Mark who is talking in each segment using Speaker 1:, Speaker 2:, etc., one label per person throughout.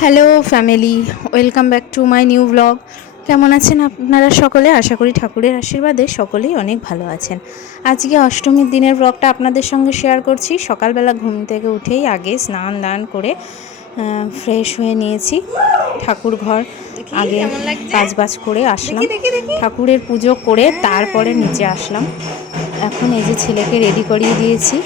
Speaker 1: Hello family welcome back to my new blog. কেমন আছেন আপনারা সকলে? আশা করি ঠাকুরের আশীর্বাদে সকলেই অনেক ভালো আছেন। আজকে অষ্টমীর দিনের ব্লগটা আপনাদের সঙ্গে শেয়ার করছি। সকালবেলা ঘুম থেকে উঠেই আগে স্নান দান করে ফ্রেশ হয়ে নিয়েছি ঠাকুর ঘর। আগে কাজ বাজ করে আসলাম। ঠাকুরের পুজো করে তারপরে নিচে আসলাম। এখন এই যে ছেলেকে রেডি করিয়ে দিয়েছি।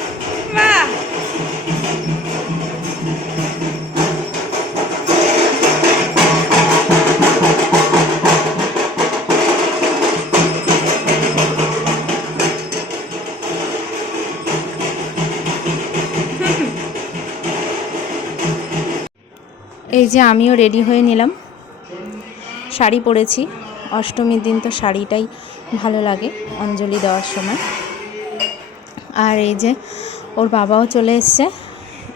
Speaker 1: এই যে আমিও রেডি হয়ে নিলাম। শাড়ি পরেছি। অষ্টমীর দিন তো শাড়িটাই ভালো লাগে অঞ্জলি দেওয়ার সময়। আর এই যে ওর বাবাও চলে এসছে।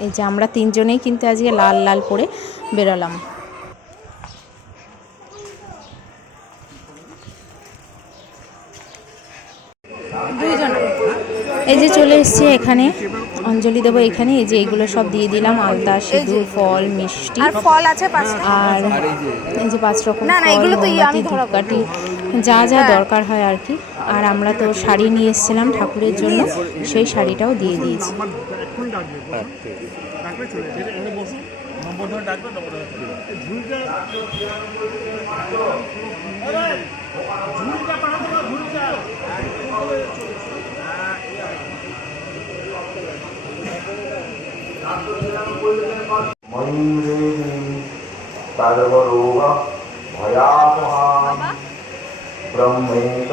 Speaker 1: এই যে আমরা তিনজনেই কিন্তু আজকে লাল লাল পরে বেরোলাম। এই যে চলে এসছে এখানে। অঞ্জলি দেবো এখানে। এই যে এগুলো সব দিয়ে দিলাম আলতা সিঁদুর ফল মিষ্টি।
Speaker 2: আর ফল আছে
Speaker 1: আর এই যে পাঁচ রকম
Speaker 2: না না এগুলো তো ইয়ে, আমি
Speaker 1: ধরাকাটি যা যা হ্যাঁ। দরকার হয় আর কি। আর আমরা তো শাড়ি নিয়ে এসেছিলাম ঠাকুরের জন্য সেই শাড়িটাও দিয়ে দিয়েছি।
Speaker 3: ঝুলটা सर्वरोग भयापहां ब्रह्मेक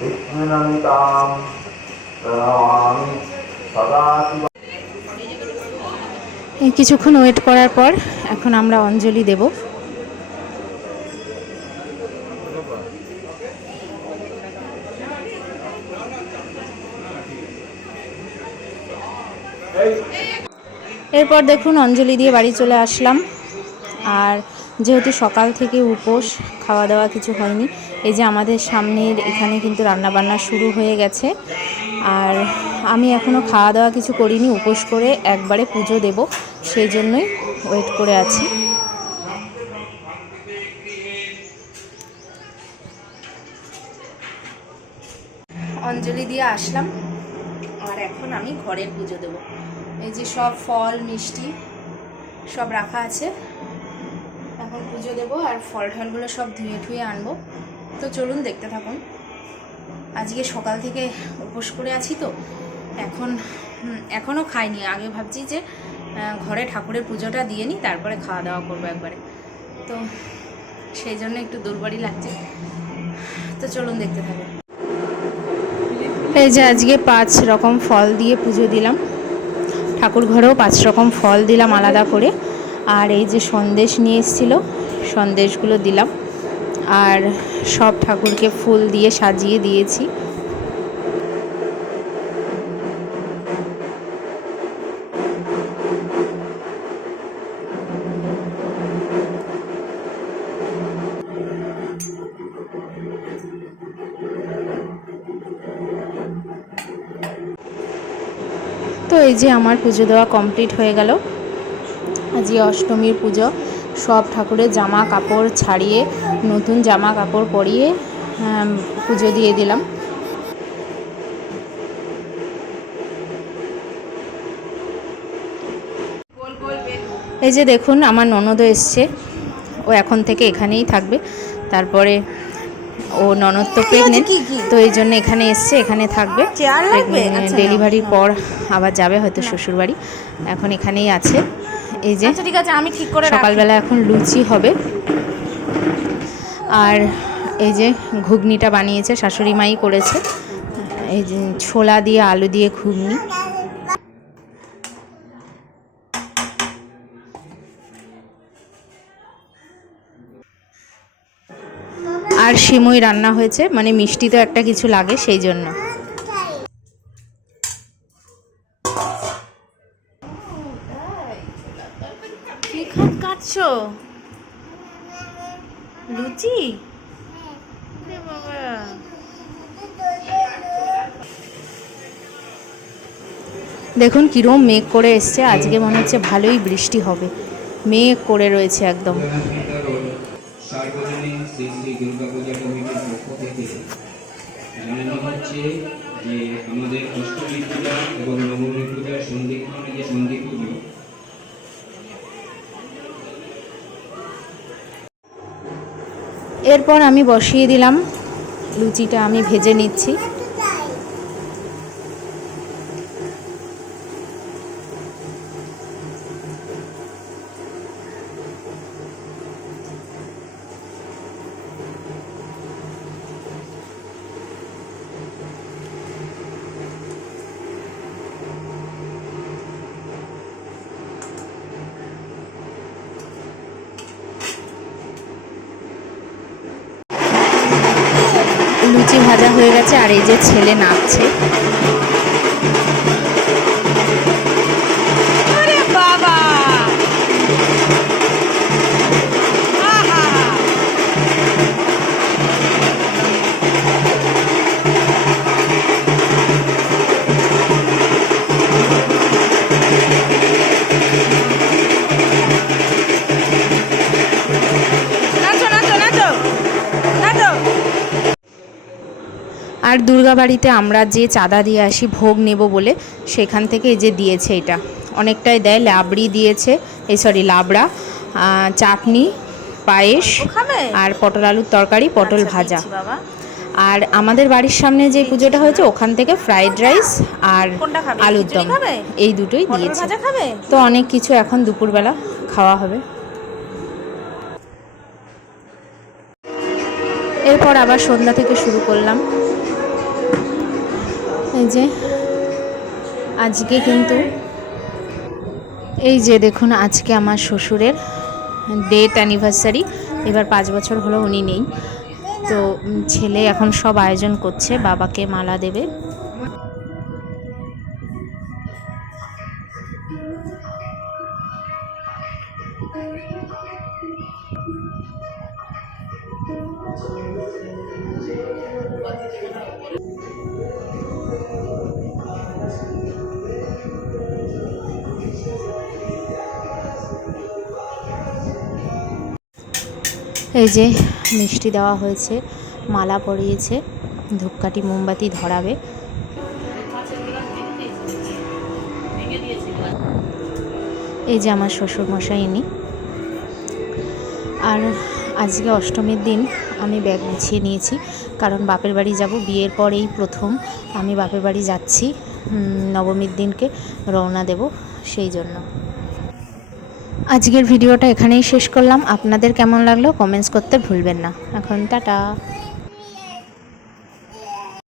Speaker 3: विघ्नमितां प्रणमामि सदाशिव
Speaker 1: এই কিছুক্ষণ ওয়েট করার পর এখন আমরা অঞ্জলি দেব এরপর দেখুন অঞ্জলি দিয়ে বাড়ি চলে আসলাম। আর যেহেতু সকাল থেকে উপোস খাওয়া দাওয়া কিছু হয়নি, এই যে আমাদের সামনের এখানে কিন্তু রান্নাবান্না শুরু হয়ে গেছে। আর আমি এখনও খাওয়া দাওয়া কিছু করিনি, উপোস করে একবারে পুজো দেব, সেই জন্যই ওয়েট করে আছি। অঞ্জলি দিয়ে আসলাম, আর এখন আমি ঘরের পুজো দেব। এই যে সব ফল, মিষ্টি সব রাখা আছে। এখন পুজো দেব আর ফল ঠলগুলো সব ধুয়ে ঠুয়ে আনব। তো চলুন দেখতে থাকুন। আজকে সকাল থেকে উপোস করে আছি তো। এখন এখনও খাইনি। আগে ভাবছি যে ঘরে ঠাকুরের পুজোটা দিয়ে নিই, তারপরে খাওয়া দাওয়া করব একবারে। তো সেই জন্য একটু দুর্বলই লাগছে। তো চলুন দেখতে থাকুন। এই যে আজকে পাঁচ রকম ফল দিয়ে পুজো দিলাম। ঠাকুর ঘরেও পাঁচ রকম ফল দিলাম আলাদা করে। আর এই যে সন্দেশ নিয়ে এসেছিল, সন্দেশগুলো দিলাম। আর সব ঠাকুরকে ফুল দিয়ে সাজিয়ে দিয়েছি। তো এই যে আমার পুজো দেওয়া কমপ্লিট হয়ে গেল। আজকে অষ্টমীর পুজো। সব ঠাকুরের জামা কাপড় ছাড়িয়ে, নতুন জামা কাপড় পরিয়ে পুজো দিয়ে দিলাম। এই যে দেখুন, আমার ননদও এসছে। ও এখন থেকে এখানেই থাকবে। তারপরে ও ননদ তো প্রেগনেন্ট? তো এই জন্য এখানে এসছে এখানে থাকবে।
Speaker 2: লাগবে? আচ্ছা,
Speaker 1: ডেলিভারির পর আবার যাবে হয়তো শ্বশুরবাড়ি। এখন এখানেই আছে। এই যে
Speaker 2: আচ্ছা ঠিক আছে আমি ঠিক করে
Speaker 1: সকালবেলা এখন লুচি হবে। আর এই যে ঘুগনিটা বানিয়েছে শাশুড়ি মাই করেছে। এই যে ছোলা দিয়ে আলু দিয়ে ঘুগনি। আর সিমই রান্না হয়েছে মানে মিষ্টি তো একটা কিছু লাগে সেই জন্য। লুচি? দেখুন কিরম মেঘ করে এসছে, আজকে মনে হচ্ছে ভালোই বৃষ্টি হবে। মেঘ করে রয়েছে একদম।
Speaker 4: পক্ষ থেকে জানানো হচ্ছে যে আমাদের অষ্টমী পূজা এবং নবমী সন্ধিক্ষণে যে
Speaker 1: এরপর আমি বসিয়ে দিলাম। লুচিটা আমি ভেজে নিচ্ছি লুচি ভাজা হয়ে গেছে আর এই যে ছেলে নাচছে। আর দুর্গাবাড়িতে আমরা যে চাঁদা দিয়ে আসি ভোগ নেব বলে সেখান থেকে এই যে দিয়েছে এটা। অনেকটাই দেয় লাবড়ি দিয়েছে এই সরি লাবড়া চাটনি পায়েস আর পটল আলুর তরকারি পটল
Speaker 2: আচ্ছা,
Speaker 1: ভাজা। আর আমাদের বাড়ির সামনে যে পুজোটা হয়েছে ওখান থেকে ফ্রাইড রাইস আর আলুর দম। এই দুটোই দিয়েছে। তো অনেক কিছু এখন দুপুরবেলা খাওয়া হবে। এরপর আবার সন্ধ্যা থেকে শুরু করলাম। এই যে, আজকে কিন্তু এই যে দেখুন, আজকে আমার শ্বশুরের ডেট অ্যানিভার্সারি এবার পাঁচ বছর হলো উনি নেই। তো ছেলে এখন সব আয়োজন করছে, বাবাকে মালা দেবে। এই যে মিষ্টি দেওয়া হয়েছে, মালা পরিয়েছে, ধূপকাঠি, মোমবাতি ধরাবে। এই যে আমার শ্বশুর মশাই ইনি। আর আজকে অষ্টমীর দিন আমি ব্যাগ গুছিয়ে নিয়েছি, কারণ বাপের বাড়ি যাব, বিয়ের পরেই প্রথম আমি বাপের বাড়ি যাচ্ছি নবমীর দিনকে রওনা দেব, সেই জন্য। আজকের ভিডিওটা এখানেই শেষ করলাম। আপনাদের কেমন লাগল কমেন্টস করতে ভুলবেন না। এখন টাটা।